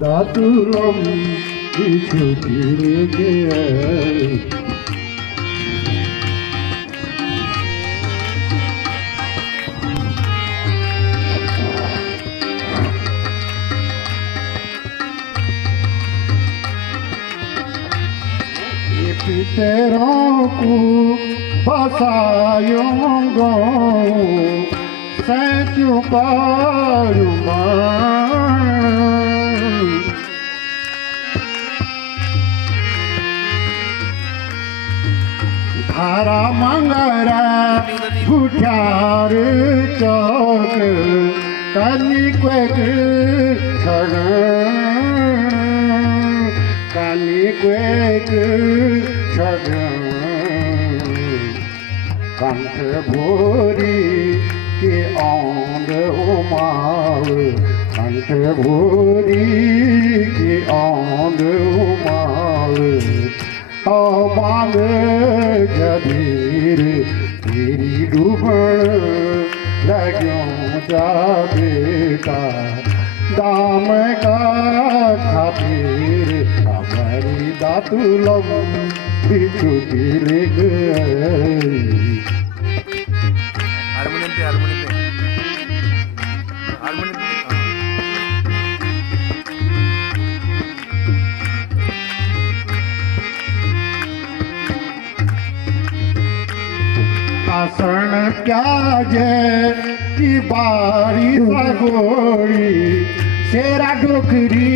दातुलम छुट्टी लेके पितरों को बसायूंगा सैचु पारुमा धारा मंगरा गुठार चौक कनी क्वेक कनी क्वेक कंठ भोरी के औंद उमाव कंठ भोरी के औंद उमाव मांग जबीर तेरी डूबण लग्यों जा बेटा दाम का खातिर हमारी दातुलम छुट्टी ले गई। हारमोनियम पे आसन क्या जय की बारी सगोरी शेरा डोकरी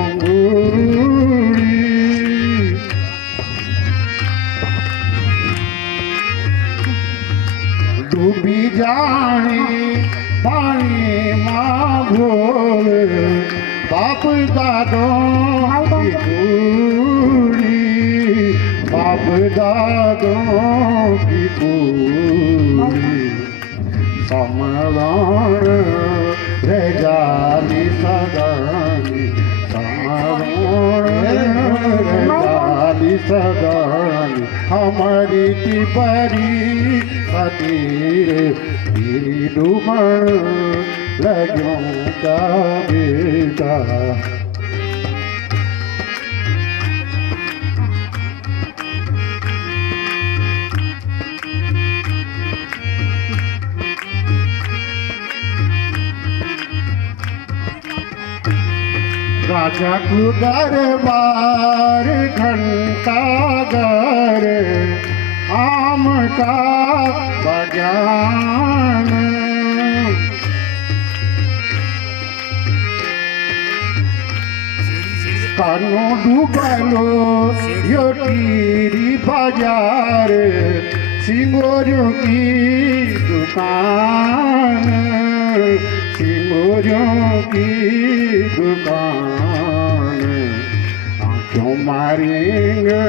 अंगूरी डूबी जानी पानी माँ भोले बाप दादों की पूरी बाप दादों की पूरी समरण रे जाली सदानी समरण रे जाली सदानी हमारी टिपरी खातिर तेरी डूबण लग्यों का बेटा। राजा को दरबार घंटा घर आम का बगान कानो डूबलो यो टीरी बाजार सिंगोरियों की दुकान सिंगोरियों की दुकान आँखों मारेंगे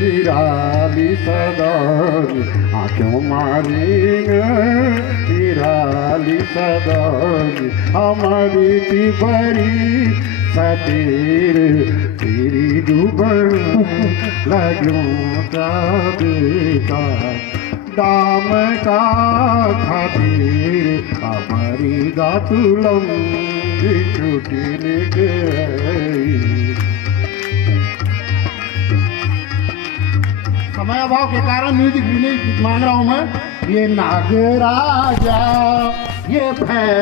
निराली सदानी आँखों मारेंगे निराली सदानी हमारी तिबरी सतीर तेरी डूबण लग्यों का बेटा दाम का खातिर हमारी दातुलम छुट्टी ले गई। समय अभाव के कारण म्यूजिक भी नहीं मांग रहा हूं मैं। ये नागराजा ये भैं